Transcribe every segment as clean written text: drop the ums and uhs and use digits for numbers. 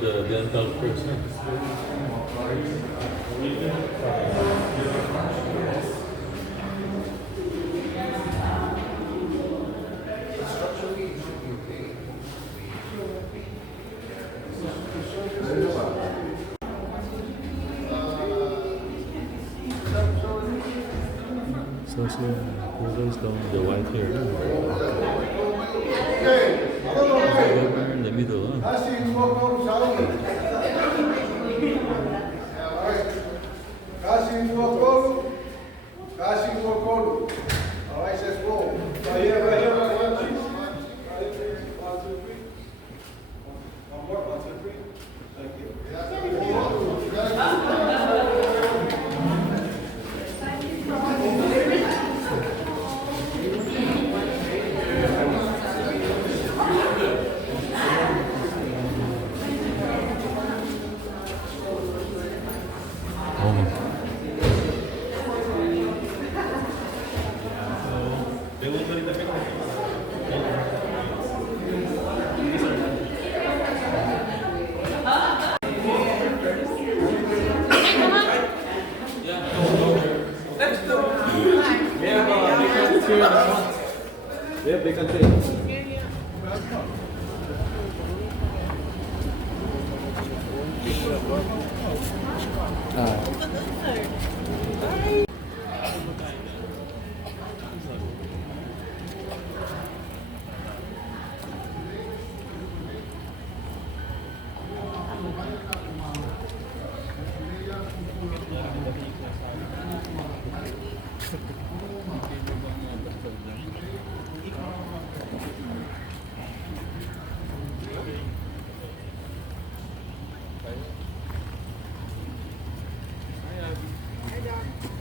with the uncle first. So whoever's going the white hair. Governor in the middle, huh? All right, let's roll. Right here. 1, 2, 3. Thank you. Yeah, they can take.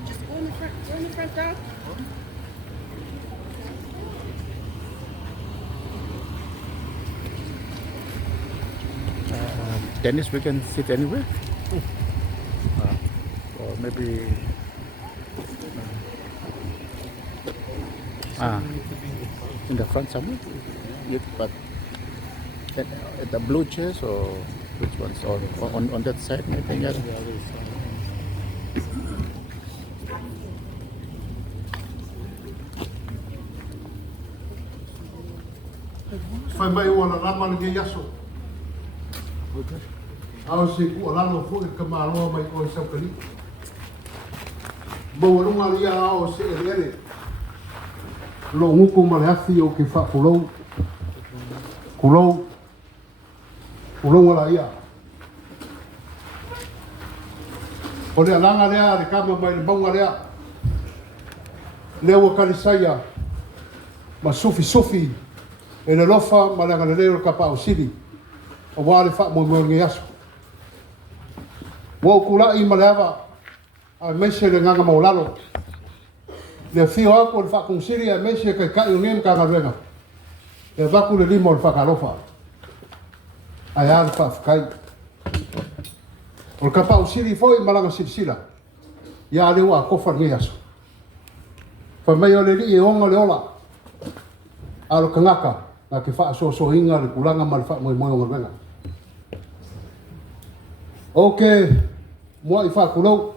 Just go in the front, dog. Dennis, we can sit anywhere? Or maybe in the front somewhere? Yeah, but at the blue chairs or which ones? Or on that side, I think. Yeah. Fai mai wana rama ni yaso. Au si ku alalo fu e kamalo mai o sa kali. Bo runga lia o se ele. Lo nguku malafi o ki fa kulo. Kulo wala ia. O le alanga lea le kama mai le bonga lea. Leo karisaya. Ma sufi. E le lofa ma le leo ka pa o sidi. O wale fa mo ngi yaso. Wo kula I malava a mese le nganga maulalo. Le fio ako le fa kung siri a mese kai kai ngem ka ngavenga. Le vaku le limo le fa kalofa. Ai al fa kai. O ka pa o siri foi malanga sila. Ya le wa ko fa ngi yaso. Fa mai o le li e onga le ola. Alo kangaka na ke fa so inga le kulanga mal fa mo ngavenga. Okay, moi I fa kulo.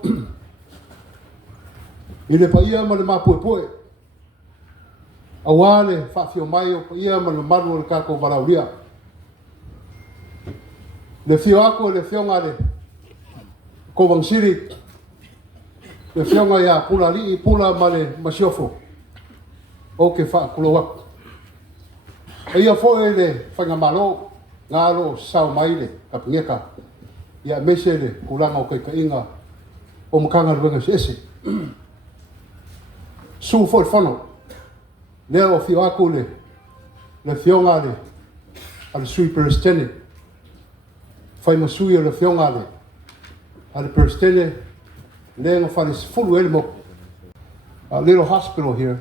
Ile pa ia ma le mapoe. Awale fa fio mai o ia ma le malu le kako balaulia. Le fio ako le fio ngale. Ko bang siri. Le fio nga ya pula li pula ma le masiofo. Okay fa kulo wa. Ia fo ele fa ngamalo ngalo sao mai le kapingeka. Ya mesele kulanga o kai inga o mkanga ruenga ese su fo fono le o fio akule le fionga le al sui perstene fai masui le fionga le al perstene le no fa full elmo a little hospital here.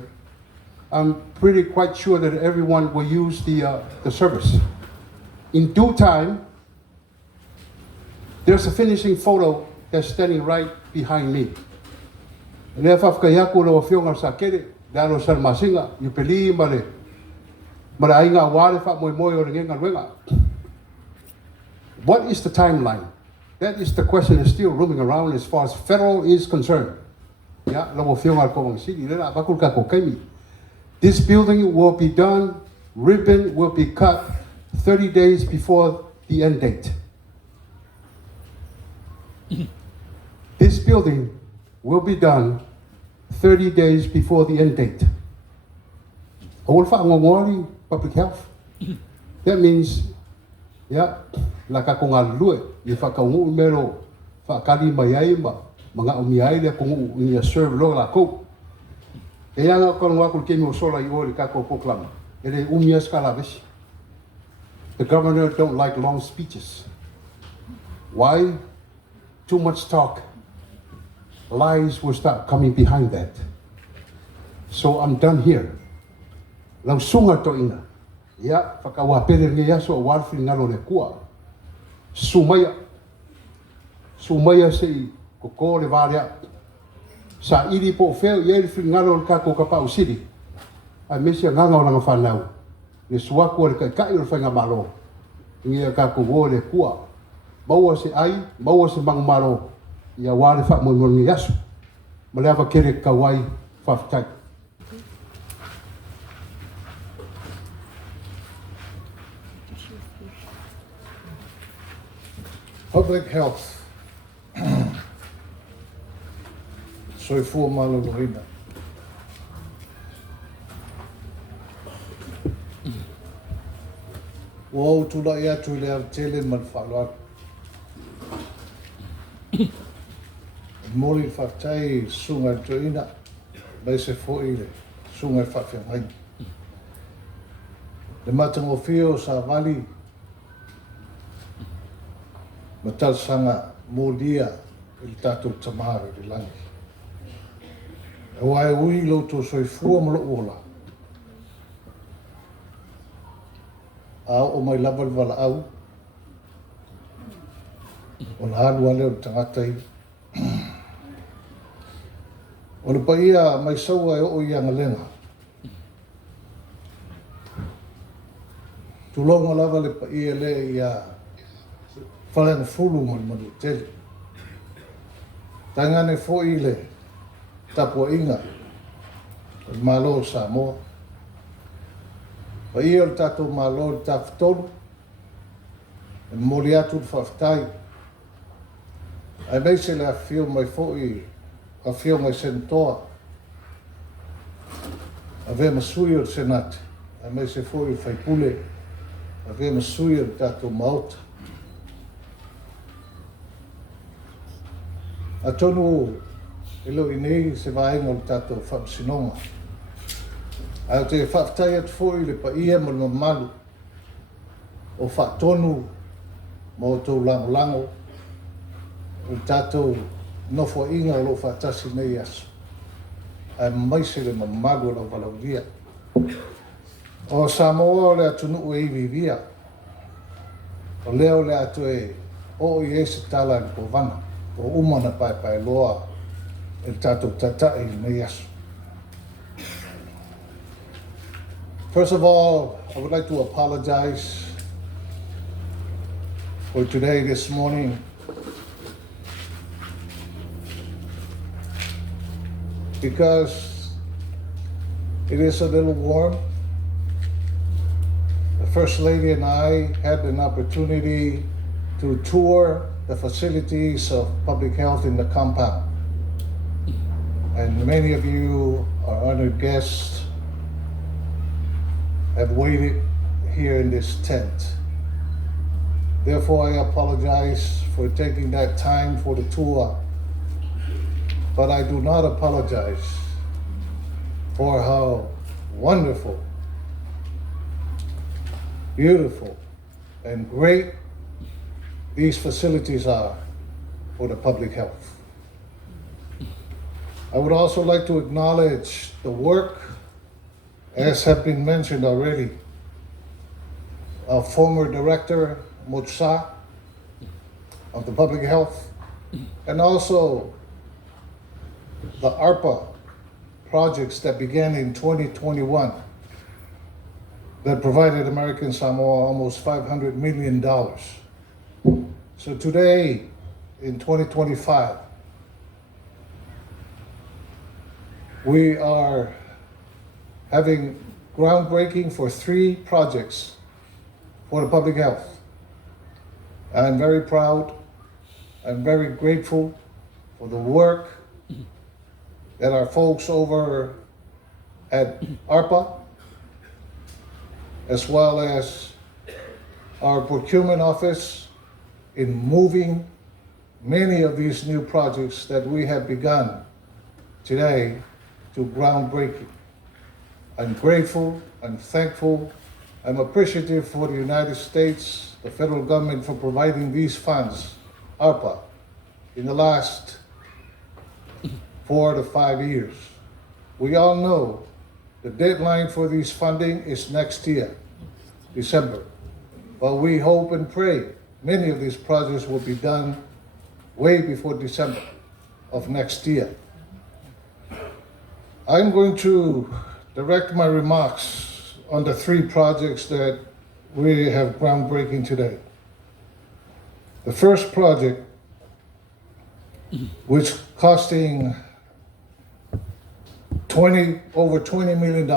I'm pretty quite sure that everyone will use the service in due time. There's a finishing photo that's standing right behind me. And if I've got a few of Sakere, that was Masinga, you believe, but Ainga Wale Fat Moy or the Ringa Ringa. What is the timeline? That is the question that's still roaming around as far as federal is concerned. Yeah, this building will be done, ribbon will be cut 30 days before the end date. This building will be done 30 days before the end date. Public health. That means, yeah, like a kongalue, if a kongu mero, fakari mayayma, mga umiay le kongu unya serve lo la ko. Kaya nga kon wa ko kemi sola ioli ka ko proclam. Ele umia skala bes. The governor don't like long speeches. Why? Too much talk. Lies will start coming behind that. So I'm done here. Lau sunga to ina. Ya, whakawapere ngia so warfi ngalo le kua. Sumaya. Sumaya se koko le varia. Sa iri po feo yeri fi ngalo le kako kapa usiri. Ai mesia nganga o langa whanau. Le suaku le kai o le whainga malo. Ngia kako wo le kua. Maua se ai, maua se mangumaro. Ia wale wha mo ngi yasu. Maleava kere kawai whaftai. Public health. Soifua maluluhina. Wau tula ia tu le tele man whalua. Mori whaftai sunga tuina. Mai se fōi le sunga whawhiangai. Le matango whio sa vali. Matalsanga molia il tatou tamare le langi. E wai ui loto soifua malo ola. Au o mai lava le wala au. O na halu ale o tangatai. O le paia mai saua e o ianga lenga. Tulonga lava le paia le ia whalenga fulu manu tele. Tangane fo i le tapua inga o malo Samoa. Pa ia o tatou malo le tafutolu e mori atu le whaftai. Ai mei se le awhio mai fo i awhio mai senatoa. A vea masui o le senate. Ai mei se fo i whaipule. A vea masui o le tatou maota. A tonu e lo inei se vaenga o le tatou whapsinonga. Ai o te whaftai atu fōi le pa ia mo le mamalu o whaatonu mo o tau lango o tatou nofo inga o lo whaatasi nei aso. Ai maise le mamalu o la walauria. O Samoa o le atunu e ivivia. O leo le atu e o i ese tala ni kovana. O umana pai loa e tatou tatai nei aso. First of all, I would like to apologize for today, this morning. Because it is a little warm. The First Lady and I had an opportunity to tour the facilities of public health in the compound. And many of you are honored guests have waited here in this tent. Therefore, I apologize for taking that time for the tour, but I do not apologize for how wonderful, beautiful, and great these facilities are for the public health. I would also like to acknowledge the work, as have been mentioned already, of former Director Mutsa of the Public Health, and also the ARPA projects that began in 2021 that provided American Samoa almost $500 million So today, in 2025, we are having groundbreaking for 3 projects for the public health. I'm very proud, I'm very grateful for the work that our folks over at ARPA, as well as our procurement office, in moving many of these new projects that we have begun today to groundbreaking. I'm grateful, I'm thankful, I'm appreciative for the United States, the federal government, for providing these funds, ARPA, in the last 4 to 5 years. We all know the deadline for these funding is next year, December. But we hope and pray many of these projects will be done way before December of next year. I'm going to direct my remarks on the 3 projects that we have groundbreaking today. The first project, which costing over $20 million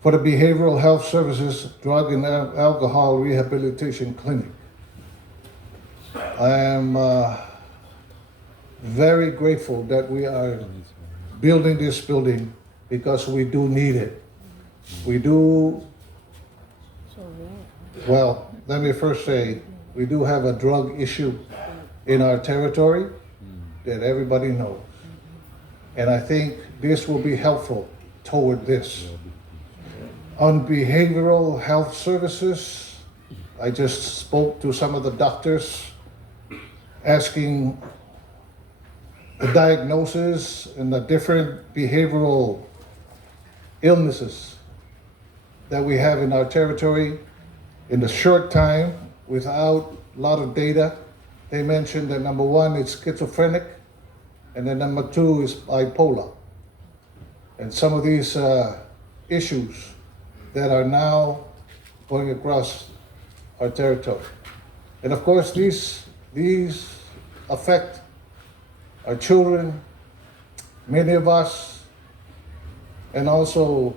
for the Behavioral Health Services Drug and Alcohol Rehabilitation Clinic. I am very grateful that we are building this building because we do need it. We do, well, let me first say, we do have a drug issue in our territory that everybody knows. And I think this will be helpful toward this. On behavioral health services, I just spoke to some of the doctors asking the diagnosis and the different behavioral illnesses that we have in our territory. In the short time, without a lot of data, they mentioned that number 1 is schizophrenic, and then number 2 is bipolar. And some of these issues that are now going across our territory. And of course, these affect our children, many of us, and also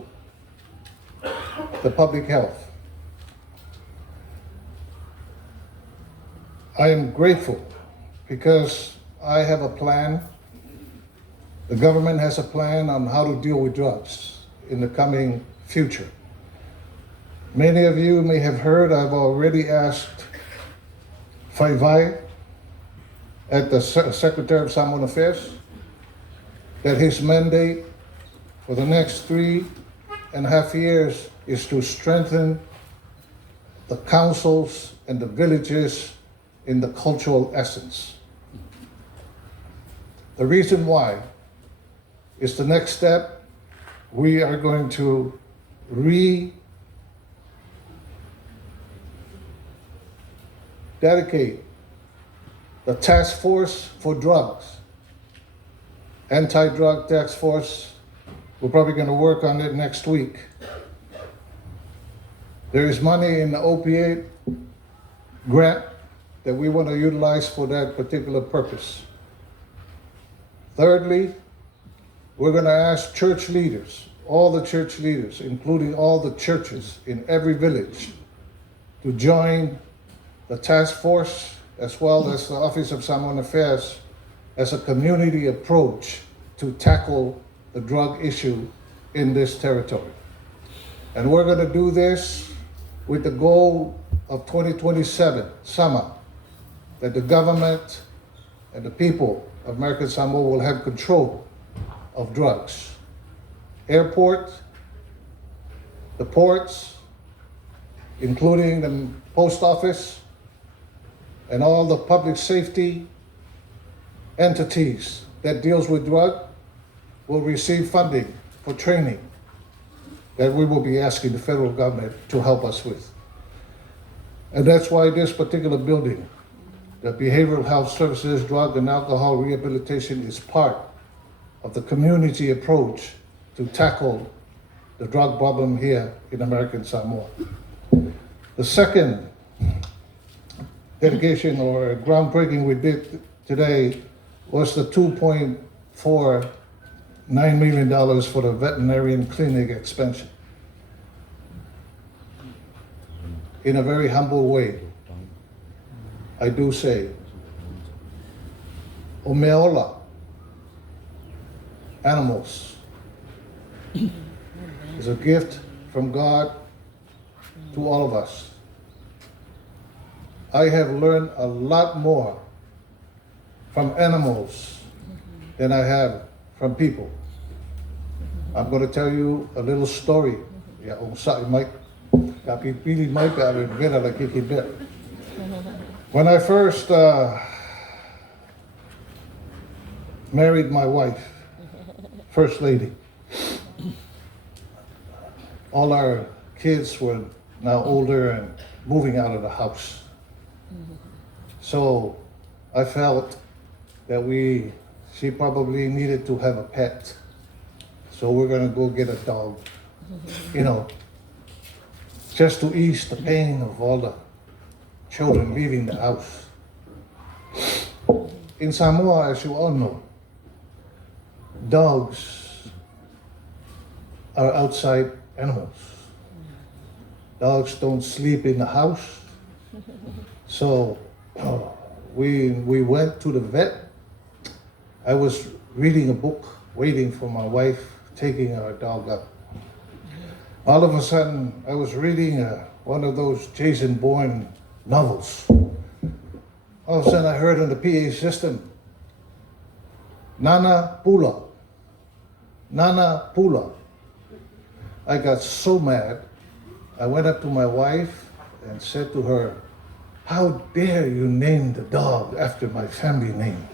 the public health. I am grateful because I have a plan. The government has a plan on how to deal with drugs in the coming future. Many of you may have heard I've already asked Faivai at the Secretary of Samoan Affairs that his mandate for the next 3.5 years is to strengthen the councils and the villages in the cultural essence. The reason why is the next step. We are going to dedicate the task force for drugs, anti-drug task force. We're probably going to work on it next week. There is money in the opiate grant that we want to utilize for that particular purpose. Thirdly, we're going to ask church leaders, all the church leaders, including all the churches in every village, to join the task force as well as the Office of Samoan Affairs as a community approach to tackle the drug issue in this territory. And we're going to do this with the goal of 2027, Sama, that the government and the people of American Samoa will have control of drugs. Airport, the ports, including the post office, and all the public safety entities that deals with drug will receive funding for training that we will be asking the federal government to help us with. And that's why this particular building, the Behavioral Health Services Drug and Alcohol Rehabilitation, is part of the community approach to tackle the drug problem here in American Samoa. The second dedication or groundbreaking we did today was the $2.49 million for the veterinarian clinic expansion. In a very humble way, I do say, o mea ola, animals is a gift from God to all of us. I have learned a lot more from animals than I have from people. I'm going to tell you a little story. Yeah, when I first married my wife, First Lady, all our kids were now older and moving out of the house. So I felt that she probably needed to have a pet. So we're gonna go get a dog, just to ease the pain of all the children leaving the house. In Samoa, as you all know, dogs are outside animals. Dogs don't sleep in the house. So we went to the vet. I was reading a book, waiting for my wife taking our dog up. All of a sudden, I was reading one of those Jason Bourne novels. All of a sudden, I heard on the PA system, Nana Pula. Nana Pula. I got so mad. I went up to my wife and said to her, "How dare you name the dog after my family name?"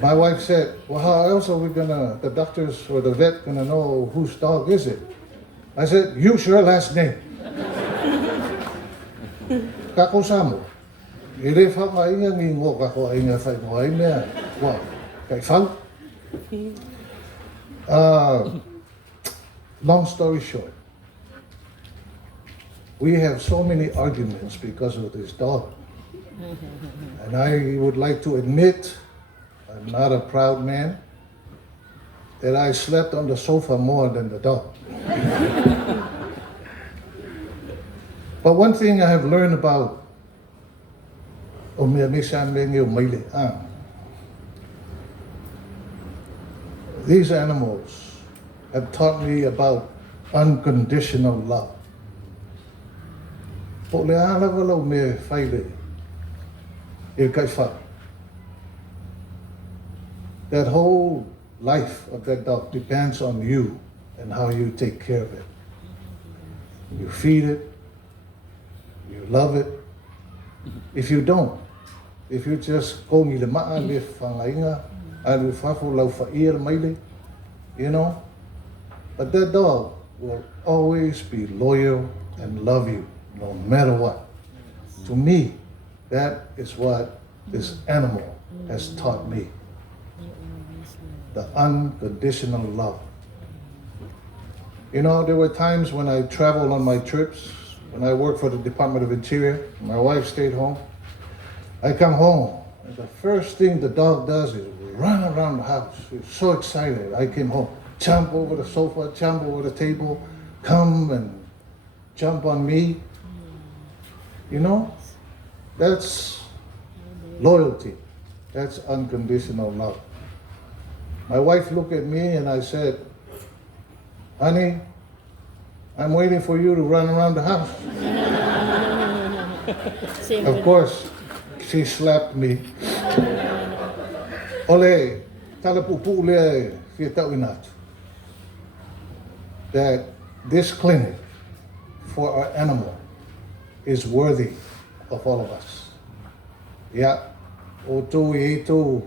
My wife said, "Well, how else are we the doctors or the vet gonna know whose dog is it?" I said, "Use your last name." Kako Samoa. Ire whakainga ngingo kako ainga whaingoai mea. Wow, kai whau. Long story short, we have so many arguments because of this dog. And I would like to admit, I'm not a proud man, that I slept on the sofa more than the dog. But one thing I have learned about these animals have taught me about unconditional love. That whole life of that dog depends on you and how you take care of it. You feed it, you love it. If you don't, if you just go ni le maa le whangainga, a le whafo lau whaia maile, but that dog will always be loyal and love you no matter what. To me, that is what this animal has taught me. The unconditional love. There were times when I traveled on my trips, when I worked for the Department of Interior, my wife stayed home. I come home, and the first thing the dog does is run around the house. He's so excited. I came home, jump over the sofa, jump over the table, come and jump on me. That's loyalty. That's unconditional love. My wife looked at me and I said, "Honey, I'm waiting for you to run around the house." Of course, she slapped me. Ole, talapupu le fiatawinat. That this clinic for our animal is worthy of all of us. Yeah, oto ito,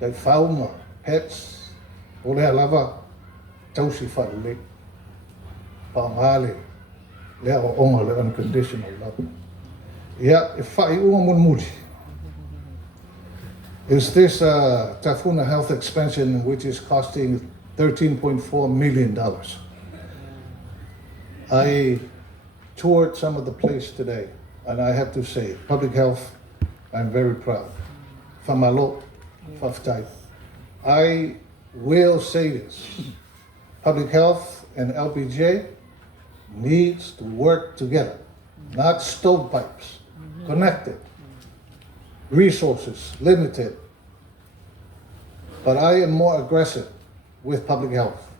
that fauma, pets, ole alava, tausi whalele, paamale, lea o onga le unconditional love. Yeah, if whai unga mun muri. Is this Tafuna health expansion, which is costing $13.4 million. I toured some of the place today, and I have to say, public health, I'm very proud. Famalo, Faftai. I will say this. Public health and LBJ needs to work together, not stovepipes, connected. Resources limited. But I am more aggressive with public health.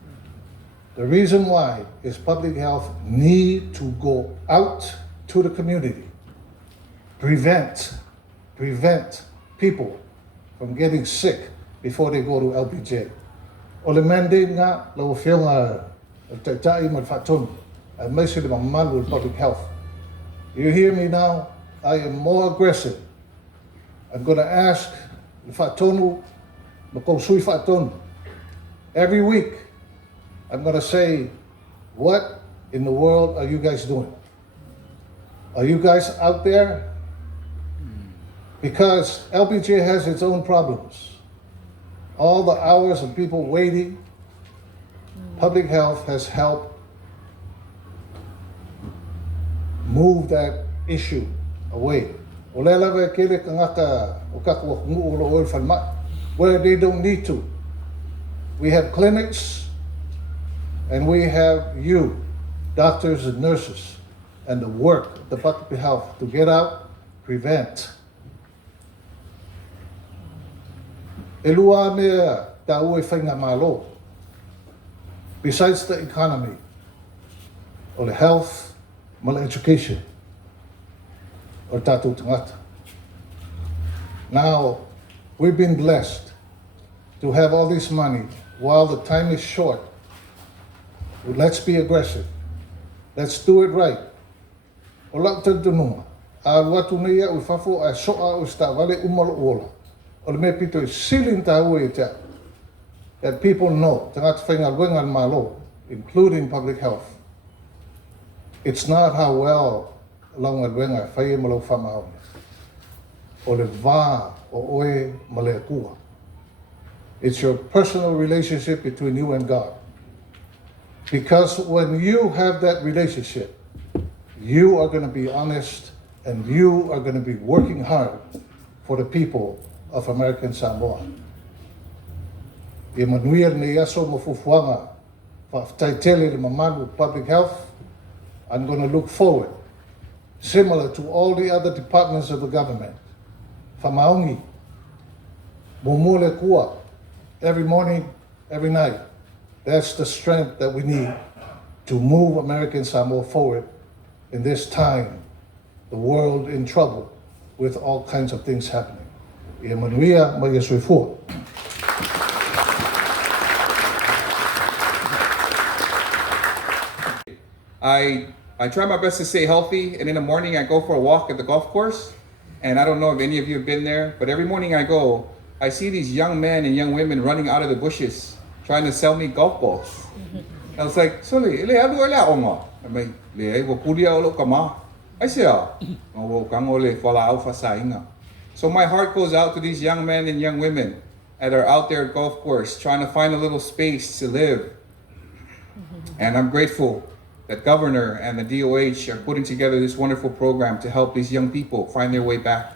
The reason why is public health need to go out to the community, prevent people from getting sick before they go to LBJ. O le mende nga lo whiunga tai ma whatonu, I mentioned my man with public health. You hear me now? I am more aggressive. I'm going to ask whatonu, makosui whatonu. Every week, I'm going to say, what in the world are you guys doing? Are you guys out there? Because LBJ has its own problems. All the hours of people waiting, public health has helped move that issue away. Where they don't need to. We have clinics and we have you, doctors and nurses, and the work of the public health to get out, prevent. Besides the economy, or the health, or education, or tatu tangata. Now, we've been blessed to have all this money while the time is short. Let's be aggressive. Let's do it right. Ola tuntununga. A watu nia ufafo a soa usta vale umalo ola. Ole me pito silin tahu ita. That people know, tangat whainga luenga malo, including public health. It's not how well along a luenga whai malo whamao. Ole va o oe male kua. It's your personal relationship between you and God. Because when you have that relationship, you are going to be honest and you are going to be working hard for the people of American Samoa. Emmanuel ne yaso mafufuanga whaftaitele le mamanu public health. I'm going to look forward, similar to all the other departments of the government. Whamaongi, momule kua, every morning, every night. That's the strength that we need to move American Samoa forward in this time, the world in trouble with all kinds of things happening. Emmanuel Mayaswifua. I try my best to stay healthy, and in the morning I go for a walk at the golf course. And I don't know if any of you have been there, but every morning I go, I see these young men and young women running out of the bushes trying to sell me golf balls. I was like, Soli, ele adu ele onga. I mean, le wo pudia olo kama. I say, wo kangole fala alfa sainga. So my heart goes out to these young men and young women that are out there at golf course trying to find a little space to live. And I'm grateful that Governor and the DOH are putting together this wonderful program to help these young people find their way back.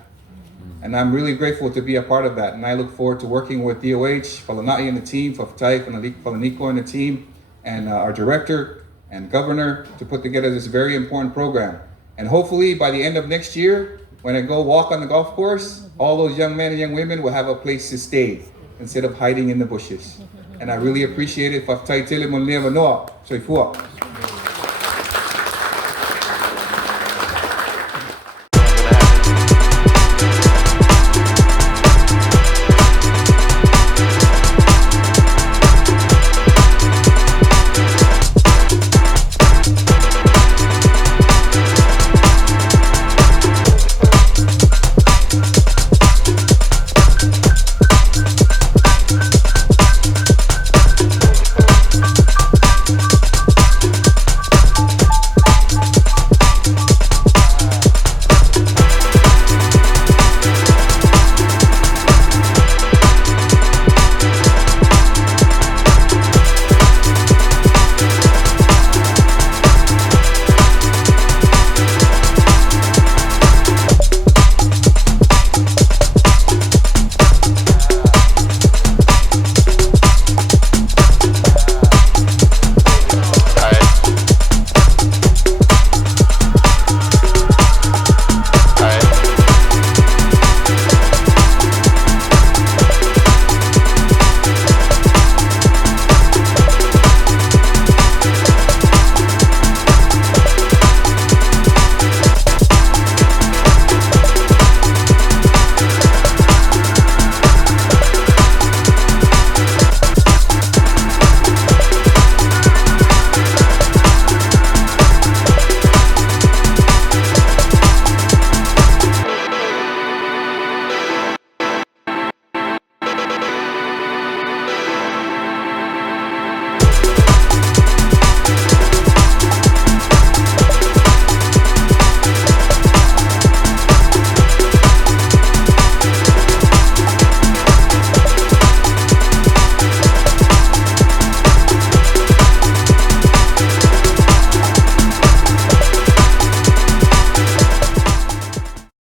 And I'm really grateful to be a part of that. And I look forward to working with DOH, Falanai and the team, Fafatai, Falaniko and the team, and our director and governor to put together this very important program. And hopefully by the end of next year, when I go walk on the golf course, all those young men and young women will have a place to stay instead of hiding in the bushes. And I really appreciate it. Fafatai tele mo lea manoa, soifua.